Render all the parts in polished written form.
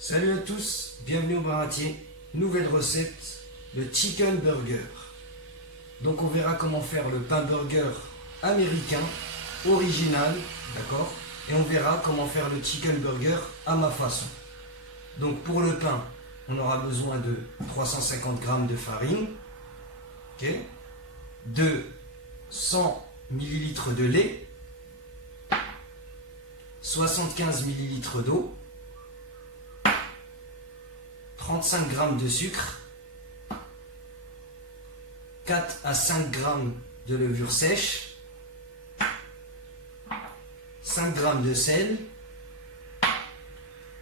Salut à tous, bienvenue au Baratier. Nouvelle recette, le chicken burger. Donc on verra comment faire le pain burger américain, original, d'accord? Et on verra comment faire le chicken burger à ma façon. Donc pour le pain, on aura besoin de 350 g de farine, ok? De 100 ml de lait, 75 ml d'eau, 35 g de sucre, 4 à 5 g de levure sèche, 5 g de sel,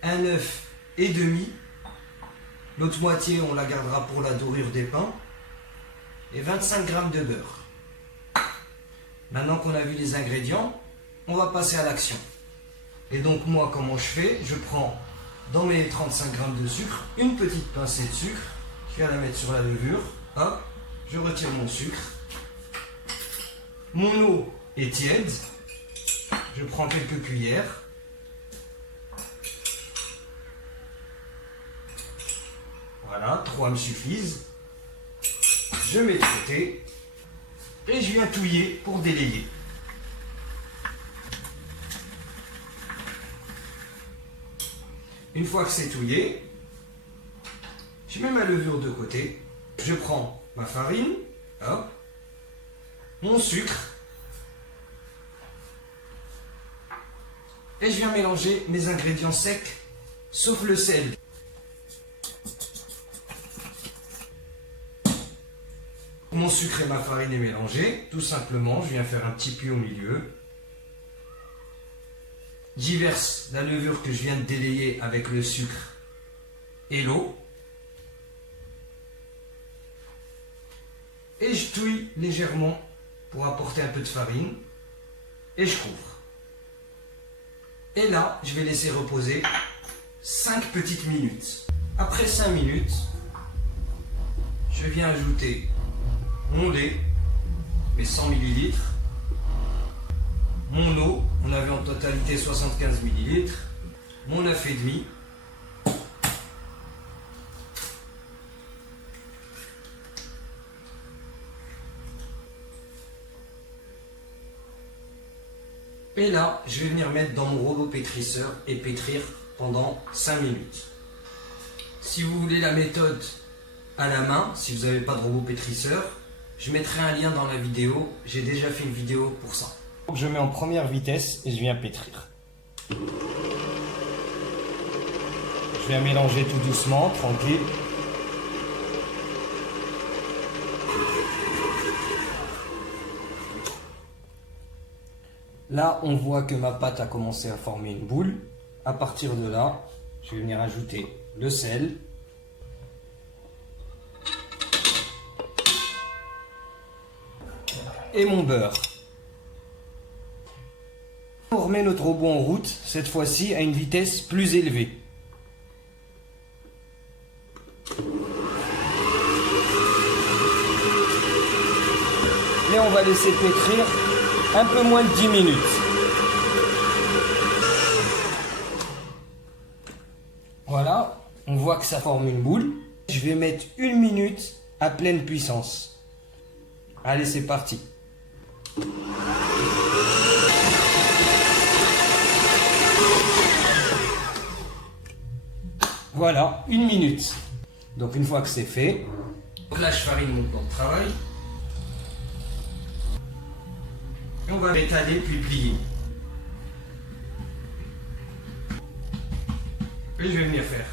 un œuf et demi, l'autre moitié on la gardera pour la dorure des pains, et 25 g de beurre. Maintenant qu'on a vu les ingrédients, on va passer à l'action. Et donc moi, comment je fais? Je prends dans mes 35 g de sucre une petite pincée de sucre, je viens la mettre sur la levure, hop, je retire mon sucre, mon eau est tiède, je prends quelques cuillères, voilà, 3 me suffisent, je mets de côté et je viens touiller pour délayer. Une fois que c'est touillé, je mets ma levure de côté, je prends ma farine, hop, mon sucre, et je viens mélanger mes ingrédients secs, sauf le sel. Mon sucre et ma farine est mélangé, tout simplement, je viens faire un petit puits au milieu. J'y verse la levure que je viens de délayer avec le sucre et l'eau. Et je touille légèrement pour apporter un peu de farine. Et je couvre. Et là, je vais laisser reposer 5 petites minutes. Après 5 minutes, je viens ajouter mon lait, mes 100 ml. Mon eau, on avait en totalité 75 ml, mon œuf et demi, et là, je vais venir mettre dans mon robot pétrisseur et pétrir pendant 5 minutes. Si vous voulez la méthode à la main, si vous n'avez pas de robot pétrisseur, je mettrai un lien dans la vidéo, j'ai déjà fait une vidéo pour ça. Je mets en première vitesse et je viens pétrir. Je viens mélanger tout doucement, tranquille. Là, on voit que ma pâte a commencé à former une boule. À partir de là, je vais venir ajouter le sel. Et mon beurre. On remet notre robot en route, cette fois-ci à une vitesse plus élevée. Et on va laisser pétrir un peu moins de 10 minutes. Voilà, on voit que ça forme une boule. Je vais mettre 1 minute à pleine puissance. Allez, c'est parti. Voilà, 1 minute. Donc une fois que c'est fait, là je farine mon plan de travail. Et on va étaler puis plier. Et je vais venir faire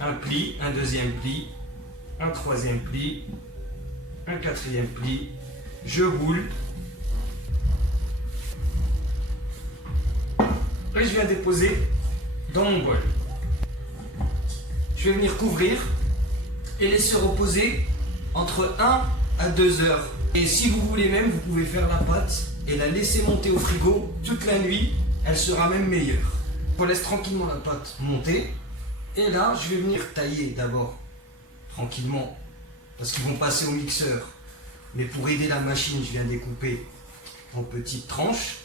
un pli, un deuxième pli, un troisième pli, un quatrième pli. Je roule. Et je viens déposer dans mon bol. Je vais venir couvrir et laisser reposer entre 1 à 2 heures. Et si vous voulez même, vous pouvez faire la pâte et la laisser monter au frigo toute la nuit, elle sera même meilleure. On laisse tranquillement la pâte monter. Et là, je vais venir tailler d'abord tranquillement parce qu'ils vont passer au mixeur. Mais pour aider la machine, je viens découper en petites tranches,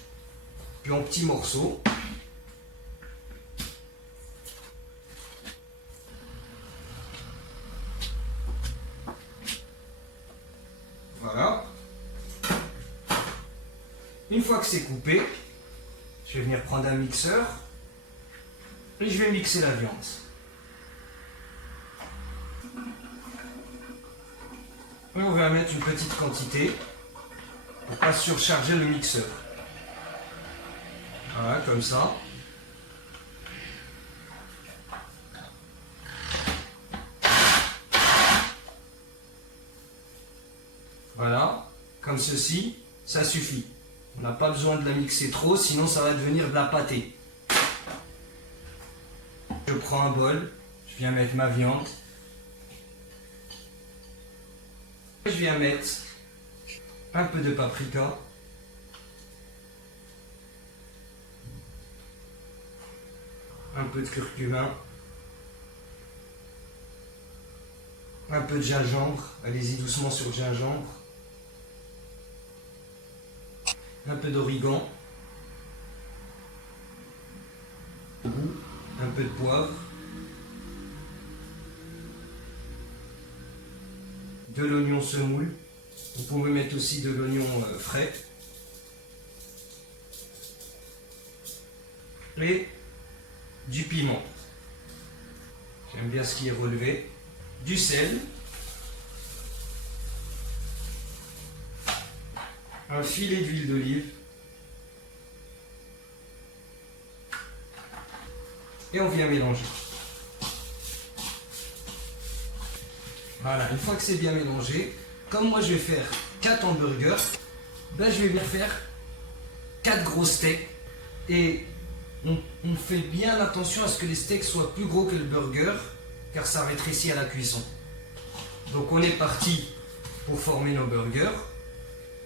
puis en petits morceaux. Une fois que c'est coupé, je vais venir prendre un mixeur et je vais mixer la viande. Et on va mettre une petite quantité pour ne pas surcharger le mixeur. Voilà, comme ça. Voilà, comme ceci, ça suffit. On n'a pas besoin de la mixer trop, sinon ça va devenir de la pâtée. Je prends un bol, je viens mettre ma viande. Je viens mettre un peu de paprika. Un peu de curcuma. Un peu de gingembre. Allez-y doucement sur le gingembre. Un peu d'origan. Un peu de poivre. De l'oignon semoule. Vous pouvez mettre aussi de l'oignon frais. Et du piment. J'aime bien ce qui est relevé. Du sel. Un filet d'huile d'olive. Et on vient mélanger. Voilà, une fois que c'est bien mélangé, comme moi je vais faire 4 hamburgers, ben je vais bien faire 4 gros steaks. Et on fait bien attention à ce que les steaks soient plus gros que le burger, car ça rétrécit à la cuisson. Donc on est parti pour former nos burgers.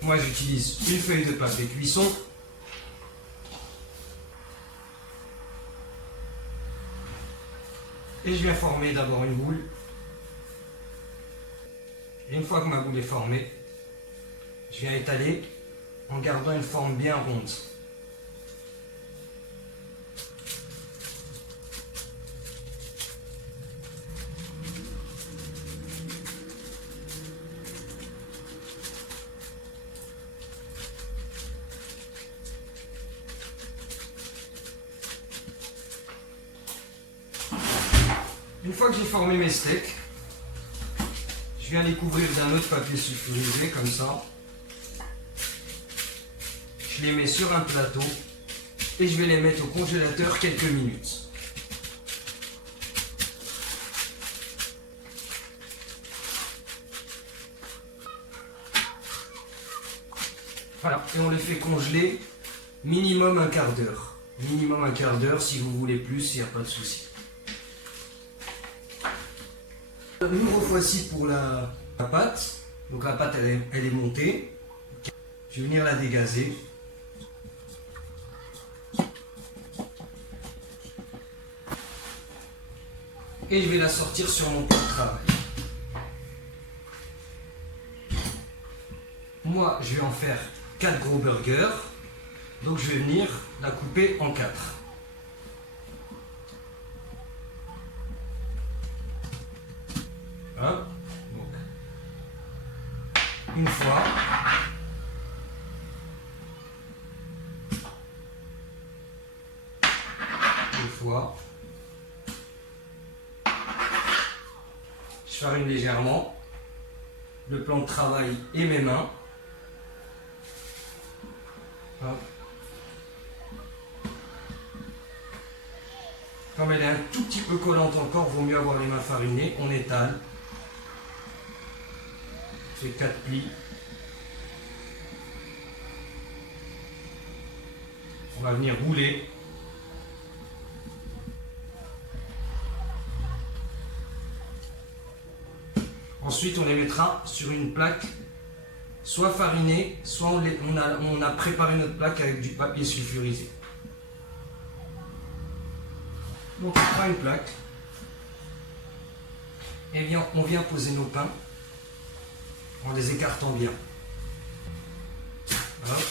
Moi j'utilise une feuille de papier cuisson. Et je viens former d'abord une boule. Et une fois que ma boule est formée, je viens étaler en gardant une forme bien ronde. Une fois que j'ai formé mes steaks, je viens les couvrir d'un autre papier sulfurisé comme ça. Je les mets sur un plateau et je vais les mettre au congélateur quelques minutes. Voilà, et on les fait congeler minimum un quart d'heure. Minimum un quart d'heure, si vous voulez plus, il n'y a pas de souci. Nous revoici pour la pâte. Donc la pâte elle est montée. Je vais venir la dégazer. Et je vais la sortir sur mon plan de travail. Moi je vais en faire 4 gros burgers. Donc je vais venir la couper en 4. Hop. Donc, une fois. Deux fois. Je farine légèrement le plan de travail et mes mains. Hop. Comme elle est un tout petit peu collante encore, vaut mieux avoir les mains farinées. On étale. C'est 4 plis. On va venir rouler. Ensuite, on les mettra sur une plaque, soit farinée, soit on a préparé notre plaque avec du papier sulfurisé. Donc, on prend une plaque et bien, on vient poser nos pains en les écartant bien. Voilà.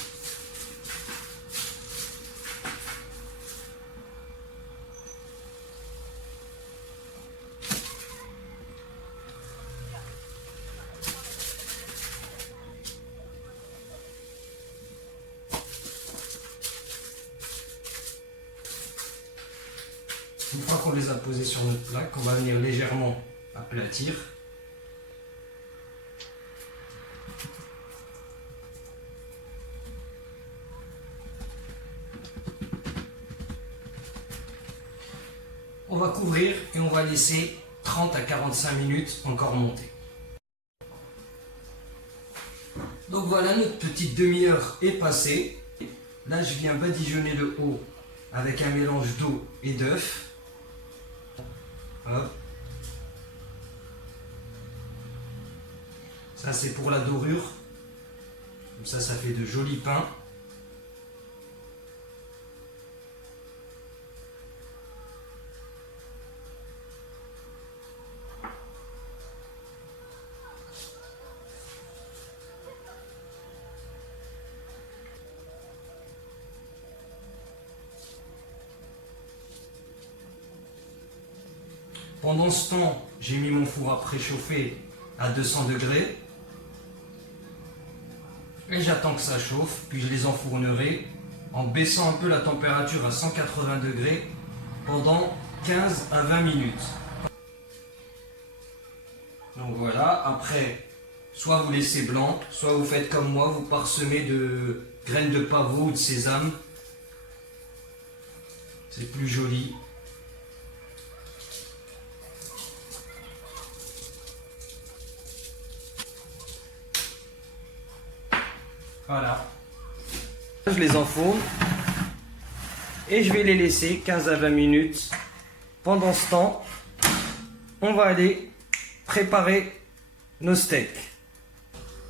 une fois qu'on les a posés sur notre plaque, on va venir légèrement aplatir. On va couvrir et on va laisser 30 à 45 minutes encore monter. Donc voilà, notre petite demi-heure est passée. Là, je viens badigeonner le haut avec un mélange d'eau et d'œuf. Hop. Ça, c'est pour la dorure. Comme ça fait de jolis pains. Pendant ce temps, j'ai mis mon four à préchauffer à 200 degrés. Et j'attends que ça chauffe, puis je les enfournerai en baissant un peu la température à 180 degrés pendant 15 à 20 minutes. Donc voilà, après, soit vous laissez blanc, soit vous faites comme moi, vous parsemez de graines de pavot ou de sésame. C'est plus joli. Voilà. Je les enfourne et je vais les laisser 15 à 20 minutes. Pendant ce temps, on va aller préparer nos steaks.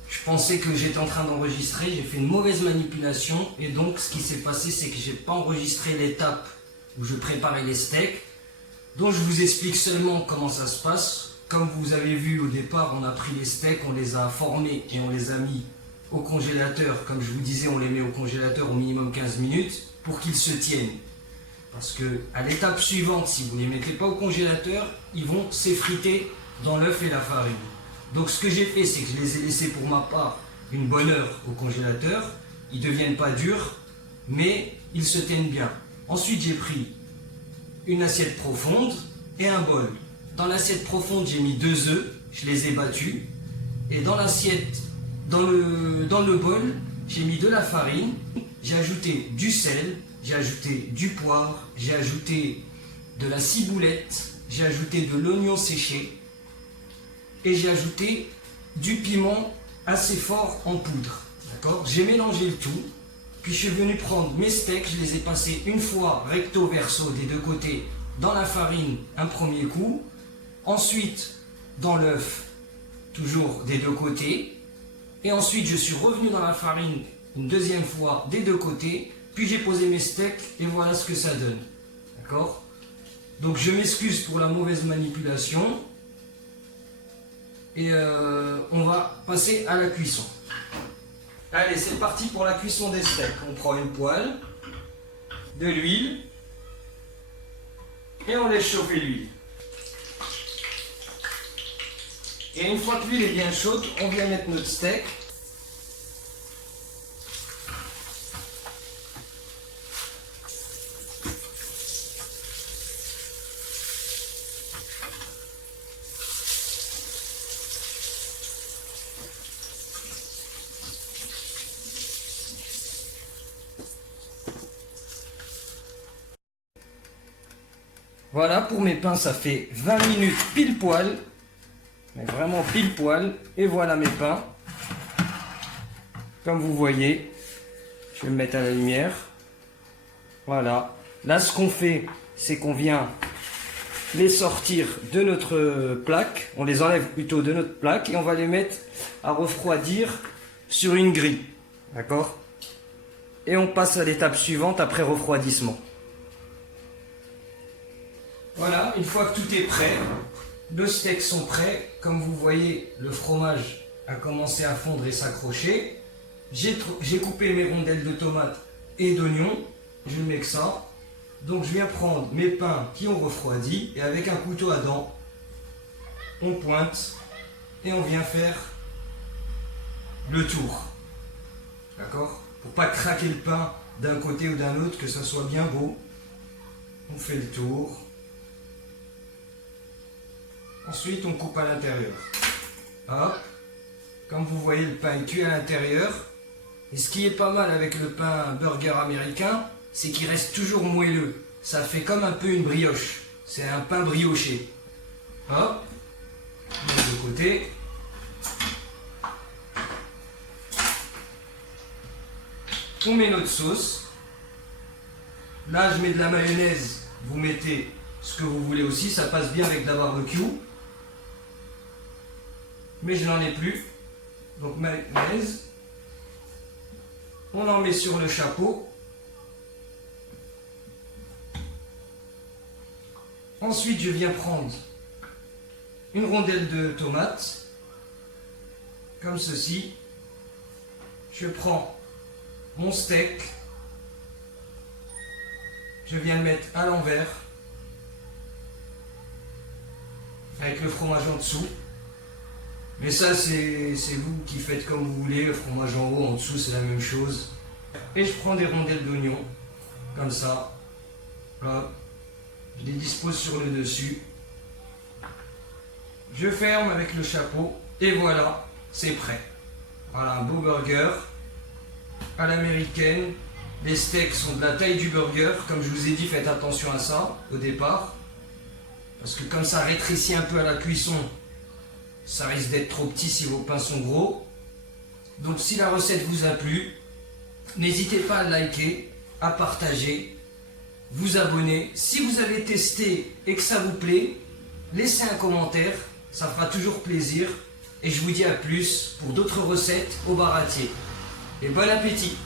Je pensais que j'étais en train d'enregistrer, j'ai fait une mauvaise manipulation et donc ce qui s'est passé, c'est que j'ai pas enregistré l'étape où je préparais les steaks. Donc je vous explique seulement comment ça se passe. Comme vous avez vu au départ, on a pris les steaks, on les a formés et on les a mis au congélateur. Comme je vous disais, on les met au congélateur au minimum 15 minutes pour qu'ils se tiennent. Parce que à l'étape suivante, si vous ne les mettez pas au congélateur, ils vont s'effriter dans l'œuf et la farine. Donc ce que j'ai fait, c'est que je les ai laissés pour ma part une bonne heure au congélateur. Ils ne deviennent pas durs, mais ils se tiennent bien. Ensuite, j'ai pris une assiette profonde et un bol. Dans l'assiette profonde, j'ai mis 2 œufs, je les ai battus. Et dans l'assiette, dans le bol, j'ai mis de la farine, j'ai ajouté du sel, j'ai ajouté du poivre, j'ai ajouté de la ciboulette, j'ai ajouté de l'oignon séché et j'ai ajouté du piment assez fort en poudre. D'accord ? J'ai mélangé le tout, puis je suis venu prendre mes steaks, je les ai passés une fois recto verso des deux côtés dans la farine un premier coup, ensuite dans l'œuf toujours des deux côtés, et ensuite je suis revenu dans la farine une deuxième fois des deux côtés, puis j'ai posé mes steaks et voilà ce que ça donne. D'accord ? Donc je m'excuse pour la mauvaise manipulation et on va passer à la cuisson. Allez, c'est parti pour la cuisson des steaks. On prend une poêle, de l'huile et on laisse chauffer l'huile. Et une fois que l'huile est bien chaude, on vient mettre notre steak. Voilà, pour mes pains, ça fait 20 minutes pile poil. Mais vraiment pile poil. Et voilà mes pains. Comme vous voyez, je vais me mettre à la lumière. Voilà. Là, ce qu'on fait, c'est qu'on vient les sortir de notre plaque. On les enlève plutôt de notre plaque et on va les mettre à refroidir sur une grille. D'accord ? Et on passe à l'étape suivante après refroidissement. Voilà, une fois que tout est prêt, nos steaks sont prêts. Comme vous voyez, le fromage a commencé à fondre et s'accrocher. J'ai coupé mes rondelles de tomates et d'oignons. Je ne mets que ça. Donc je viens prendre mes pains qui ont refroidi et avec un couteau à dents, on pointe et on vient faire le tour. D'accord ? Pour pas craquer le pain d'un côté ou d'un autre, que ça soit bien beau. On fait le tour. Ensuite, on coupe à l'intérieur. Hop. Comme vous voyez, le pain est cuit à l'intérieur. Et ce qui est pas mal avec le pain burger américain, c'est qu'il reste toujours moelleux. Ça fait comme un peu une brioche. C'est un pain brioché. Hop. On met de côté. On met notre sauce. Là, je mets de la mayonnaise. Vous mettez ce que vous voulez aussi. Ça passe bien avec de la barbecue. Mais je n'en ai plus. Donc mayonnaise. On en met sur le chapeau. Ensuite, je viens prendre une rondelle de tomate. Comme ceci. Je prends mon steak. Je viens le mettre à l'envers. Avec le fromage en dessous. Mais ça, c'est vous qui faites comme vous voulez. Le fromage en haut, en dessous, c'est la même chose. Et je prends des rondelles d'oignon. Comme ça. Hop. Je les dispose sur le dessus. Je ferme avec le chapeau. Et voilà, c'est prêt. Voilà, un beau burger. À l'américaine. Les steaks sont de la taille du burger. Comme je vous ai dit, faites attention à ça au départ. Parce que comme ça rétrécit un peu à la cuisson, ça risque d'être trop petit si vos pains sont gros. Donc si la recette vous a plu, n'hésitez pas à liker, à partager, vous abonner. Si vous avez testé et que ça vous plaît, laissez un commentaire, ça fera toujours plaisir. Et je vous dis à plus pour d'autres recettes au baratier. Et bon appétit!